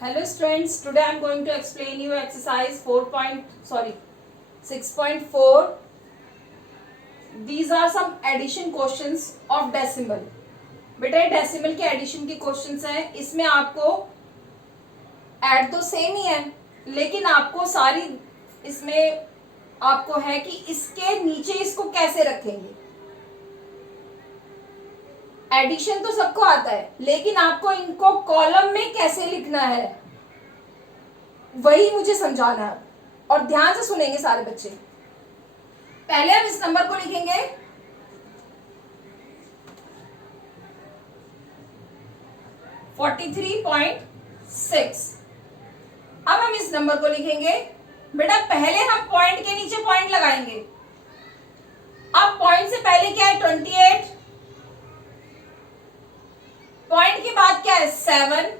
Hello students, today I am going to explain you exercise 6.4. These are some addition questions of decimal. बेटा ये decimal के addition के questions हैं. इसमें आपको ऐड तो सेम ही है, लेकिन आपको सारी इसमें आपको है कि इसके नीचे इसको कैसे रखेंगे. एडिशन तो सबको आता है, लेकिन आपको इनको कॉलम में कैसे लिखना है वही मुझे समझाना है. और ध्यान से सुनेंगे सारे बच्चे. पहले हम इस नंबर को लिखेंगे 43.6. अब हम इस नंबर को लिखेंगे. बेटा पहले हम पॉइंट के नीचे पॉइंट लगाएंगे. अब पॉइंट से पहले क्या है 28, पॉइंट के बाद क्या है 7,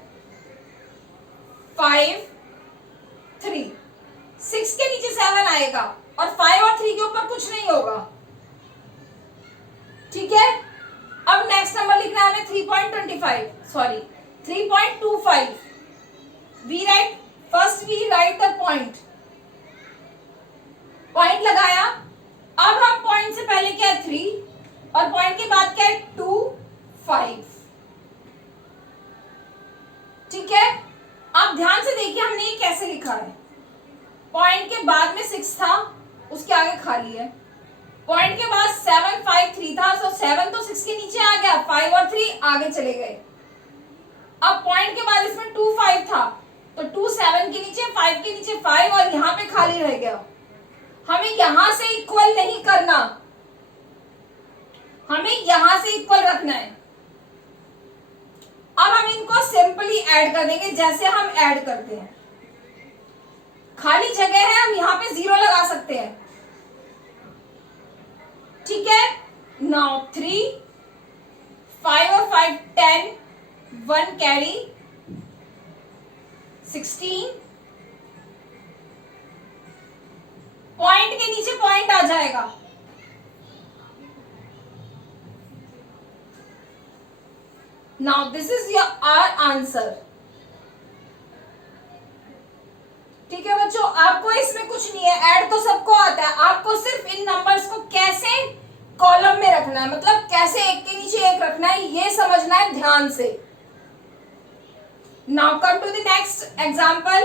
5, 3. 6 के नीचे 7 आएगा और 5 और 3 के ऊपर कुछ नहीं होगा. ठीक है. अब नेक्स्ट नंबर लिखना है हमें 3.25. We write first we write the point. Point लगाया. अब हम पॉइंट से पहले क्या है 3 और पॉइंट के बाद क्या है 2, 5. ठीक है. आप ध्यान से देखिए हमने ये कैसे लिखा है. पॉइंट के बाद में 6 था, उसके आगे खाली है. पॉइंट के बाद 7, 5, 3 था, तो 7 तो 6 के नीचे आ गया, 5 और 3 आगे चले गए. अब पॉइंट के बाद इसमें 2, 5 था, तो 2 7 के नीचे, 5 के नीचे 5 और यहां पे खाली रह गया. हमें यहां से इक्वल नहीं करना, हमें यहां से इक्वल रखना है. अब हम इनको सिंपली ऐड कर देंगे जैसे हम ऐड करते हैं. खाली जगह है, हम यहां पे 0 लगा सकते हैं. ठीक है. नाउ 3, 5 और 5 10, 1 कैरी 16. पॉइंट के नीचे पॉइंट आ जाएगा. Now this is our answer. ठीक है बच्चों, आपको इसमें कुछ नहीं है, ऐड तो सबको आता है. आपको सिर्फ इन नंबर्स को कैसे कॉलम में रखना है, मतलब कैसे एक के नीचे एक रखना है, ये समझना है ध्यान से. Now come to the next example.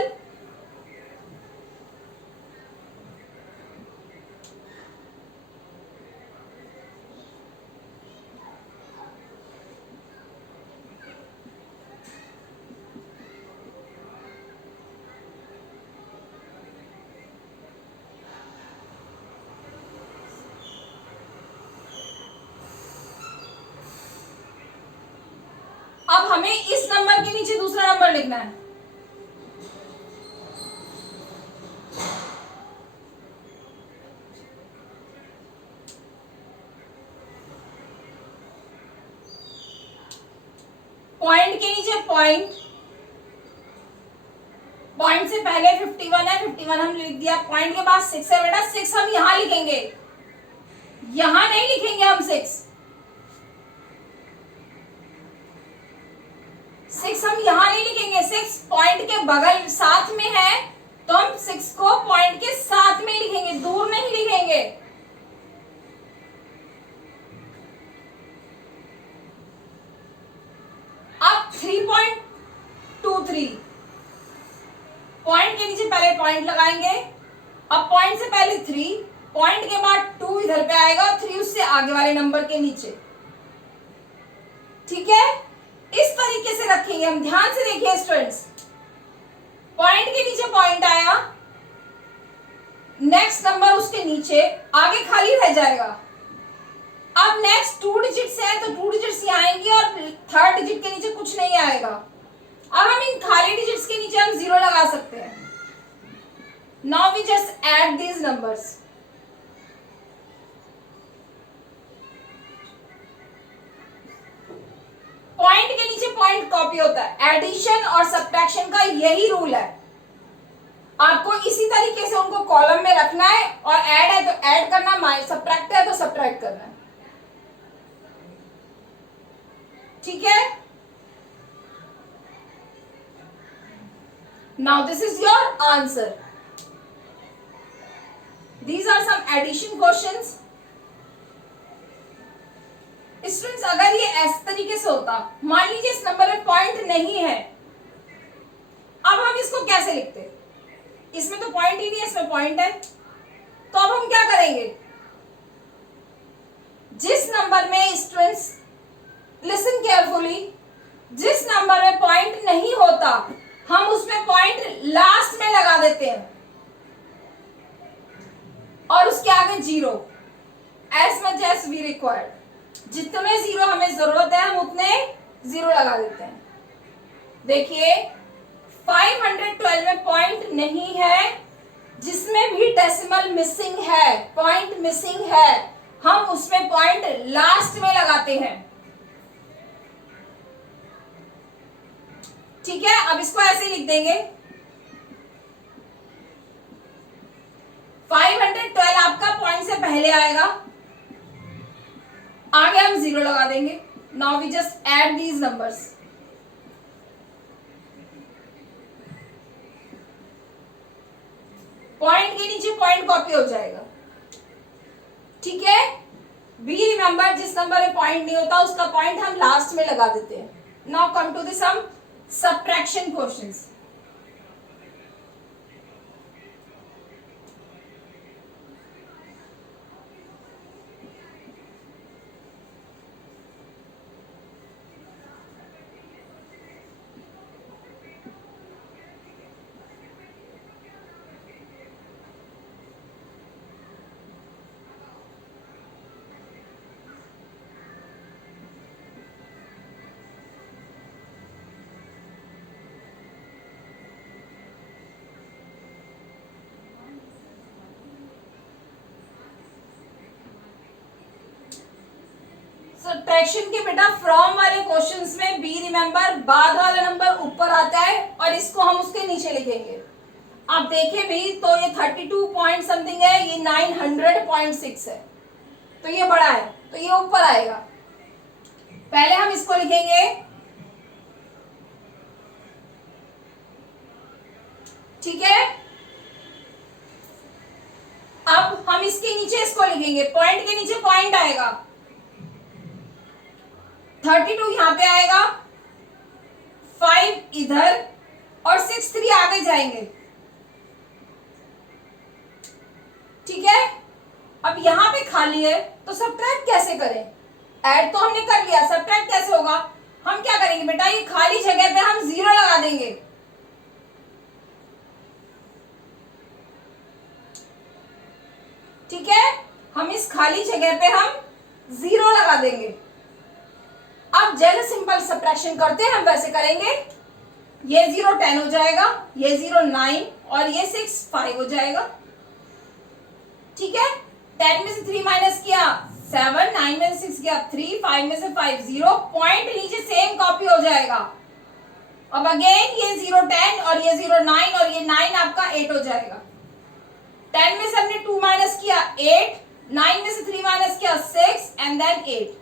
अब हमें इस नंबर के नीचे दूसरा नंबर लिखना है. पॉइंट के नीचे पॉइंट, पॉइंट से पहले 51 है, 51 हम लिख दिया. पॉइंट के बाद 6 है. बेटा 6 हम यहां लिखेंगे, यहां नहीं लिखेंगे हम 6 हम यहां नहीं लिखेंगे. 6 पॉइंट के बगल साथ में है, तो हम 6 को पॉइंट के साथ में लिखेंगे, दूर नहीं लिखेंगे. अब 3.23, पॉइंट के नीचे पहले पॉइंट लगाएंगे. अब पॉइंट से पहले 3, पॉइंट के बाद 2 इधर पे आएगा, 3 उससे आगे वाले नंबर के नीचे. ठीक है. इस तरीके से रखेंगे हम. ध्यान से देखिए स्टूडेंट्स. पॉइंट के नीचे पॉइंट आया, नेक्स्ट नंबर उसके नीचे, आगे खाली रह जाएगा. अब नेक्स्ट 2 डिजिट्स है, तो 2 डिजिट्स यहाँ आएंगी और थर्ड डिजिट के नीचे कुछ नहीं आएगा. अब हम इन खाली डिजिट्स के नीचे हम 0 लगा सकते हैं. Now we just add these numbers. Point के नीचे पॉइंट कॉपी होता है. एडिशन और सब्ट्रैक्शन का यही रूल है. आपको इसी तरीके से उनको कॉलम में रखना है, और ऐड है तो ऐड करना, सब्ट्रैक्ट है तो सब्ट्रैक्ट करना है. ठीक है. Now this is your answer. These are some addition questions. Students अगर ये इस तरीके से होता, मान लीजिए इस नंबर में पॉइंट नहीं है, अब हम इसको कैसे लिखते? इसमें तो पॉइंट ही नहीं है, इसमें पॉइंट है, तो अब हम क्या करेंगे? जिस नंबर में स्टूडेंट्स लिसन केयरफुली, जिस नंबर में पॉइंट नहीं होता हम उसमें पॉइंट लास्ट में लगा देते हैं और उसके आगे zero, as much as we required. जितने जीरो हमें जरूरत है हम उतने जीरो लगा देते हैं। देखिए 512 में पॉइंट नहीं है, जिसमें भी डेसिमल मिसिंग है, पॉइंट मिसिंग है, हम उसमें पॉइंट लास्ट में लगाते हैं। ठीक है, अब इसको ऐसे लिख देंगे 512 आपका पॉइंट से पहले आएगा, आगे हम जीरो लगा देंगे। Now we just add these numbers. Point के नीचे पॉइंट कॉपी हो जाएगा। ठीक है, बी रिमेंबर जिस नंबर में पॉइंट नहीं होता उसका पॉइंट हम लास्ट में लगा देते हैं। Now come to the sum subtraction questions. Subtraction के बेटा फ्रॉम वाले क्वेश्चंस में बी रिमेंबर बाद वाला नंबर ऊपर आता है और इसको हम उसके नीचे लिखेंगे। आप देखें भी तो ये 32 पॉइंट समथिंग है, ये 900.6 है, तो ये बड़ा है तो ये ऊपर आएगा। पहले हम इसको लिखेंगे, ठीक है। अब हम इसके नीचे इसको लिखेंगे, पॉइंट के नीचे पॉइंट आएगा, 32 यहां पे आएगा, 5 इधर और 6 3 आगे जाएंगे। ठीक है, अब यहां पे खाली है तो सब्ट्रैक्ट कैसे करें? ऐड तो हमने कर लिया, सब्ट्रैक्ट कैसे होगा? हम क्या करेंगे बेटा, ये खाली जगह पे हम जीरो लगा देंगे। ठीक है, हम इस खाली जगह पे हम जीरो लगा देंगे। अब जैसे सिंपल सब्ट्रैक्शन करते हैं हम वैसे करेंगे। ये 0 10 हो जाएगा, ये 0 9 और ये 6 5 हो जाएगा। ठीक है, 10 में से 3 माइनस किया 7, 9 में से 6 गया 3, 5 में से 5 0, पॉइंट नीचे सेम कॉपी हो जाएगा। अब अगेन ये 0 10 और ये 0 9 और ये 9 आपका 8 हो जाएगा। 10 में से हमने 2 माइनस किया 8, 9 में से 3 माइनस किया 6 and then 8।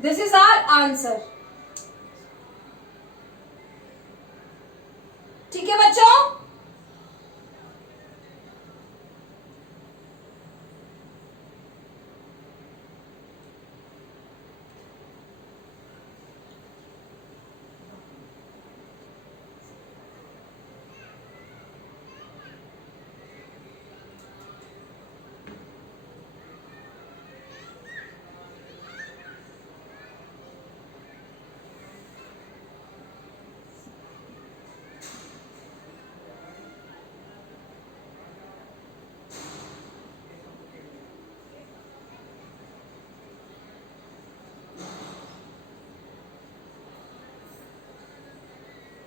This is our answer. ठीक है बच्चों,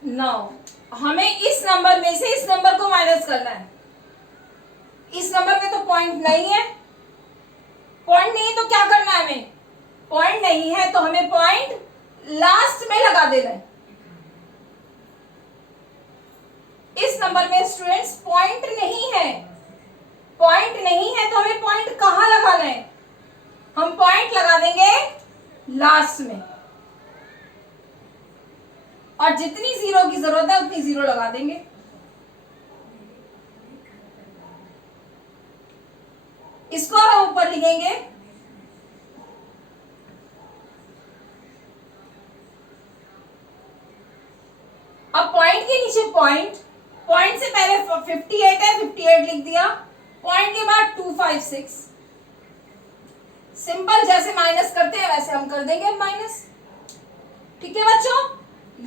नौ हमें इस नंबर में से इस नंबर को माइनस करना है। इस नंबर में तो पॉइंट नहीं है, पॉइंट नहीं है तो क्या करना है हमें? पॉइंट नहीं है तो हमें पॉइंट लास्ट में लगा देना है। इस नंबर में स्टूडेंट्स पॉइंट नहीं है, पॉइंट नहीं है तो हमें पॉइंट कहां लगाना है? हम पॉइंट लगा देंगे लास्ट में और जितनी जीरो की जरूरत है उतनी जीरो लगा देंगे। इसको हम ऊपर लिखेंगे। अब पॉइंट के नीचे पॉइंट, पॉइंट से पहले 58 है, 58 लिख दिया। पॉइंट के बाद 256। सिंपल, जैसे माइनस करते हैं वैसे हम कर देंगे माइनस। ठीक है बच्चों,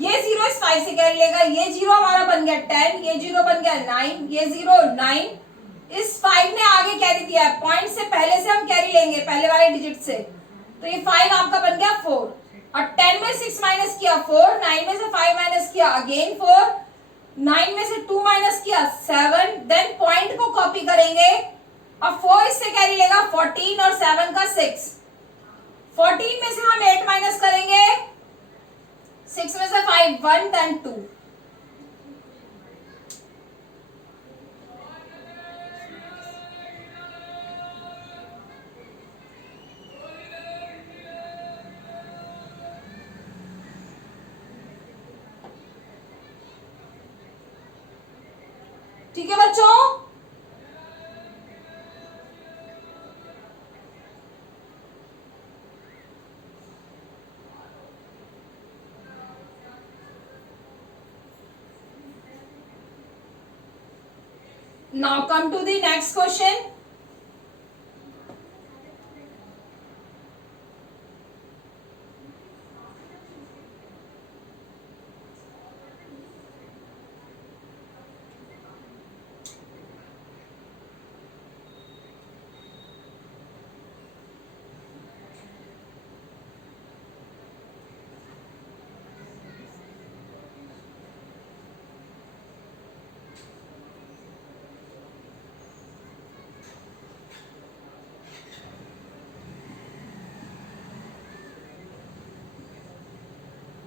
ये 0 इस 5 से कैरी लेगा, ये 0 हमारा बन गया 10, ये 0 बन गया 9, ये 0 9। इस 5 ने आगे कैरी दिया है, पॉइंट से पहले से हम कैरी लेंगे, पहले वाले डिजिट से। तो ये 5 आपका बन गया 4, और 10 में 6 माइनस किया 4, 9 में से 5 माइनस किया अगेन 4, 9 में से 2 माइनस किया 7। देन पॉइंट को कॉपी करेंगे, अब 4 इससे कैरी लेगा 14 और 7 का 6। 14 में से हम 8 माइनस करेंगे, 6 में से 5 1, देन 2। ठीक है बच्चों, now come to the next question.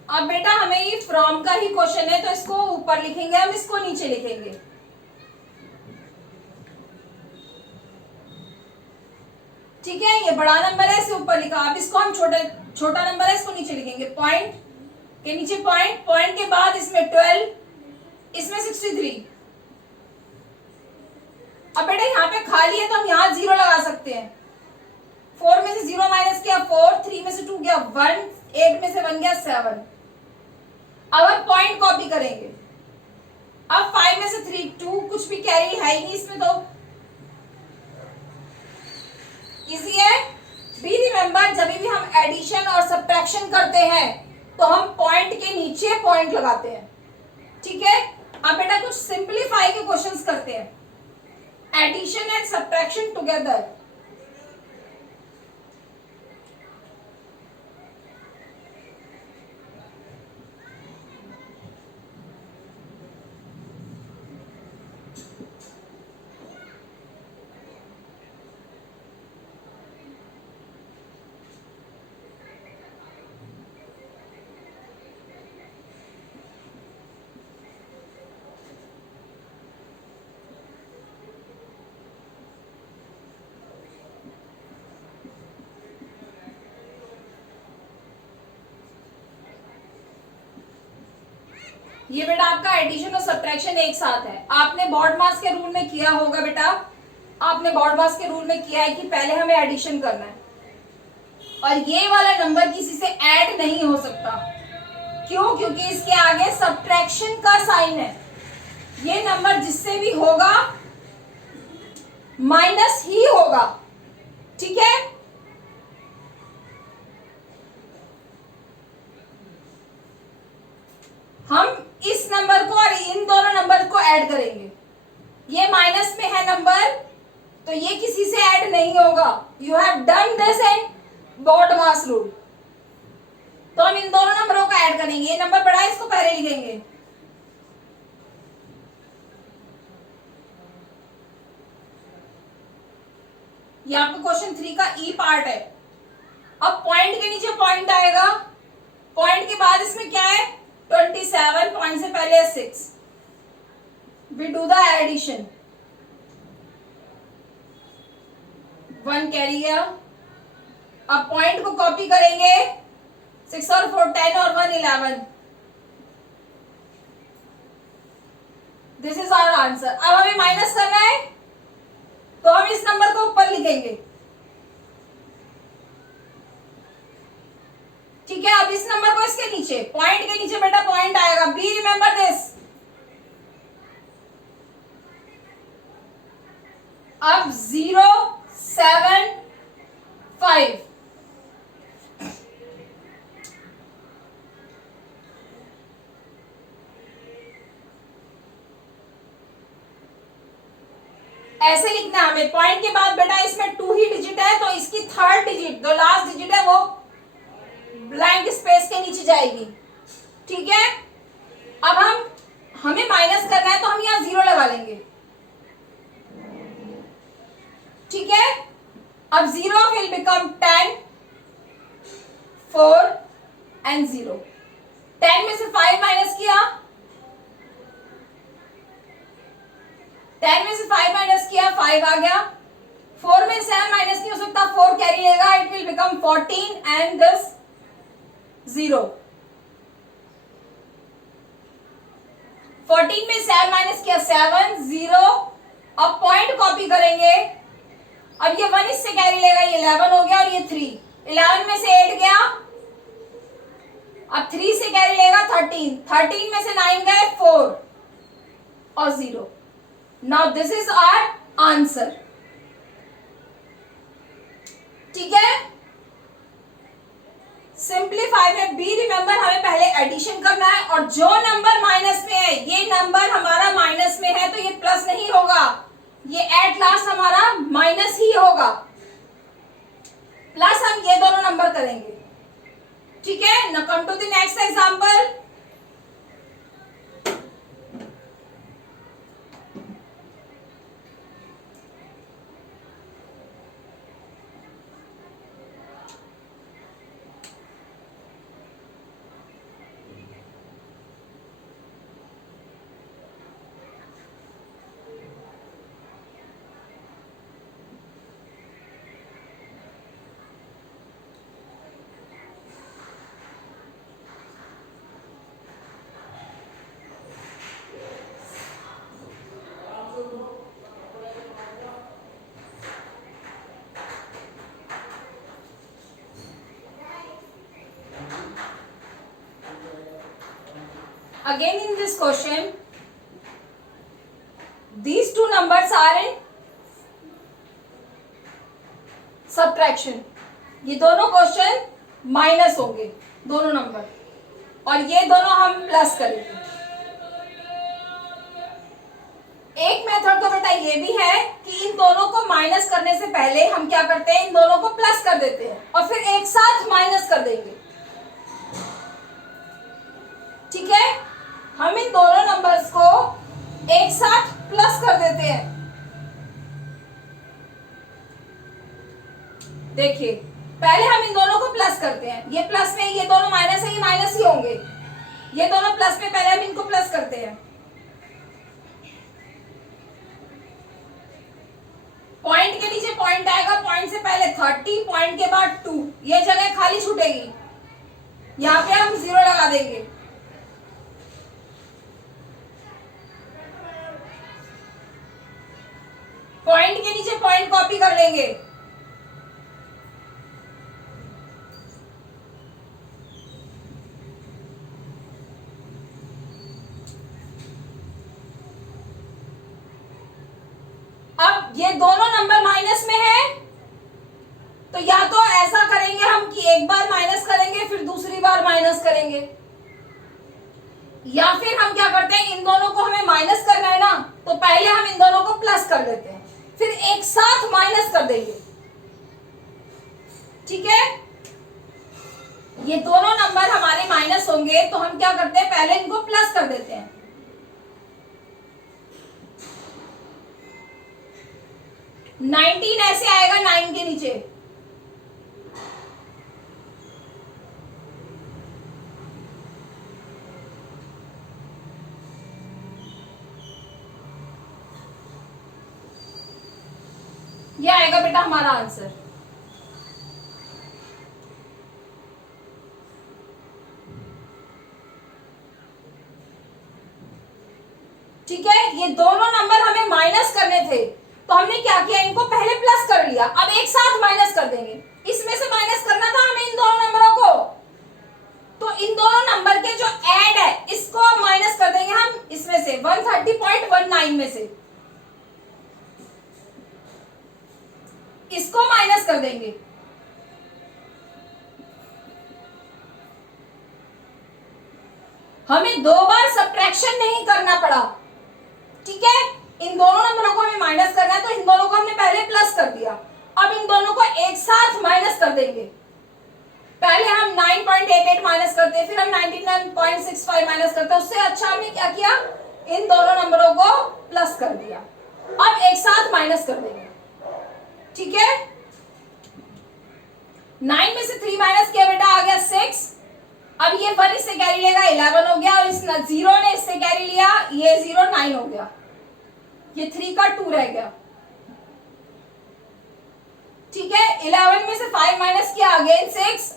अब बेटा हमें ये फ्रॉम का ही क्वेश्चन है, तो इसको ऊपर लिखेंगे, हम इसको नीचे लिखेंगे। ठीक है, ये बड़ा नंबर है, इसे ऊपर लिखा। अब इसको हम छोटा नंबर है, इसको नीचे लिखेंगे। पॉइंट के नीचे पॉइंट, पॉइंट के बाद इसमें 12, इसमें 63। अब बेटा यहाँ पे खाली है तो हम यहाँ 0 लगा सकते हैं। 4 में से 0 माइनस किया 4, 3 में से 2 गया 1, 8 में से 1 गया 7। अब हम पॉइंट कॉपी करेंगे। अब 5 में से 3 2, कुछ भी कैरी है ही नहीं इसमें, तो इजी है। बी रिमेंबर, जब भी हम एडिशन और सब्ट्रैक्शन करते हैं तो हम पॉइंट के नीचे पॉइंट लगाते हैं। ठीक है, अब बेटा कुछ सिंपलीफाई के क्वेश्चंस करते हैं। Addition and subtraction together. ये बेटा आपका एडिशन और सब्ट्रैक्शन एक साथ है। आपने बॉडमास के रूल में किया होगा बेटा, आपने बॉडमास के रूल में किया है कि पहले हमें एडिशन करना है, और ये वाला नंबर किसी से ऐड नहीं हो सकता। क्यों? क्योंकि इसके आगे सब्ट्रैक्शन का साइन है। ये नंबर जिससे भी होगा माइनस ही होगा। ठीक है, हम इस नंबर को और इन दोनों नंबर को ऐड करेंगे। ये माइनस में है नंबर, तो ये किसी से ऐड नहीं होगा। You have done this in BODMAS rule. तो हम इन दोनों नंबरों को ऐड करेंगे। ये नंबर बड़ा है, इसको पहले लिखेंगे। ये आपको क्वेश्चन 3 का ई पार्ट है। अब पॉइंट के नीचे पॉइंट आएगा, पॉइंट के बाद इसमें क्या है 27, पॉइंट से पहले 6। We do the addition. 1 carry गया। अब पॉइंट को कॉपी करेंगे, 6 और 4 10 और 1 11। This is our answer. अब हमें माइनस करना है, तो हम इस नंबर को ऊपर लिखेंगे। ठीक है, अब इस नंबर को इसके नीचे, पॉइंट के नीचे बेटा पॉइंट आएगा, बी रिमेंबर दिस। अब 0 7 5, ऐसे लिखना है हमें। पॉइंट के बाद बेटा इसमें 2 ही डिजिट है, तो इसकी थर्ड डिजिट, जो लास्ट डिजिट है, वो ब्लैंक स्पेस के नीचे जाएगी। ठीक है, अब हमें माइनस करना है, तो हम यहां 0 लगा लेंगे। ठीक है, अब 0 विल बिकम 10, 4 एंड 0। 10 में से 5 माइनस किया, 10 में से 5 माइनस किया, 5 आ गया। 4 में 7 माइनस नहीं हो सकता, 4 कैरी लेगा, it will become 14 and this 0। 14 में 7 माइनस किया, 7 0। अब पॉइंट कॉपी करेंगे। अब ये 1 इससे कैरी लेगा, ये 11 हो गया, और ये 3। 11 में से 8 गया, अब 3 से कैरी लेगा 13। 13 में से 9 गए, 4 और 0। Now this is our answer. ठीक है, सिंप्लीफाई में बी रिमेंबर हमें पहले एडिशन करना है, और जो नंबर माइनस में है, ये नंबर हमारा माइनस में है, तो ये प्लस नहीं होगा, ये एट लास्ट हमारा माइनस ही होगा। प्लस हम ये दोनों नंबर करेंगे। ठीक है, now come to the next example. Again in this question, these two numbers are in subtraction. ये दोनों क्वेश्चन माइनस होंगे, दोनों नंबर, और ये दोनों हम प्लस करेंगे। एक मेथड तो बेटा ये भी है कि इन दोनों को माइनस करने से पहले हम क्या करते हैं, इन दोनों को प्लस कर देते हैं और फिर एक साथ माइनस कर देंगे। ठीक है, हम इन दोनों नंबर्स को एक साथ प्लस कर देते हैं। देखिए, पहले हम इन दोनों को प्लस करते हैं, ये प्लस में, ये दोनों माइनस है, ये माइनस ही होंगे। ये दोनों प्लस में, पहले हम इनको प्लस करते हैं। पॉइंट के नीचे पॉइंट आएगा, पॉइंट से पहले 30, पॉइंट के बाद 2, ये जगह खाली छूटेगी, यहां पे हम 0 लगा देंगे। पॉइंट के नीचे पॉइंट कॉपी कर लेंगे। अब ये दोनों नंबर माइनस में है, तो या तो ऐसा करेंगे हम कि एक बार माइनस करेंगे फिर दूसरी बार माइनस करेंगे, या फिर हम क्या करते हैं, इन दोनों को हमें माइनस करना है ना, तो पहले हम इन दोनों को प्लस कर लेते हैं, फिर एक साथ माइनस कर देंगे। ठीक है, ये दोनों नंबर हमारे माइनस होंगे, तो हम क्या करते हैं, पहले इनको प्लस कर देते हैं। नाइनटीन ऐसे आएगा 9 के नीचे, ये आएगा बेटा हमारा आंसर। ठीक है, ये दोनों नंबर हमें माइनस करने थे, तो हमने क्या किया, इनको पहले प्लस कर लिया, अब एक साथ माइनस कर देंगे। इसमें से माइनस करना था हमें इन दोनों नंबरों को, तो इन दोनों नंबर के जो ऐड है इसको अब माइनस कर देंगे हम इसमें से 130.19 में से, इसको माइनस कर देंगे। हमें दो बार सब्ट्रैक्शन नहीं करना पड़ा, ठीक है। इन दोनों नंबरों को हमें माइनस करना है, तो इन दोनों को हमने पहले प्लस कर दिया, अब इन दोनों को एक साथ माइनस कर देंगे। पहले हम 9.88 माइनस करते, फिर हम 99.65 माइनस करते, उससे अच्छा हमने क्या किया, इन दोनों नंबरों को प्लस कर दिया, अब एक साथ माइनस कर देंगे, ठीक है। 9 में से 3 माइनस किया बेटा, आ गया 6। अब ये 1 इससे कैरी लेगा, 11 हो गया, और इस 0 ने इससे कैरी लिया, ये 0 9 हो गया, ये 3 का 2 रह गया, ठीक है। 11 में से 5 माइनस किया, अगेन 6,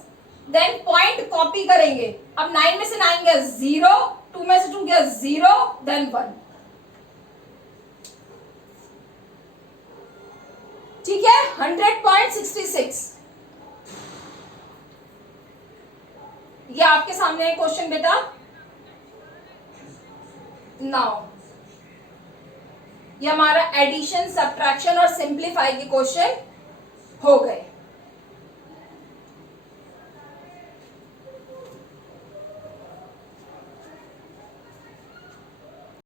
देन पॉइंट कॉपी करेंगे। अब 9 में से 9 गया 0, 2 में से 2 गया 0, देन 1, ठीक है। 100.66 ये आपके सामने है क्वेश्चन बेटा। नाउ ये हमारा एडिशन, सब्ट्रैक्शन और सिंप्लीफाई के क्वेश्चन हो गए।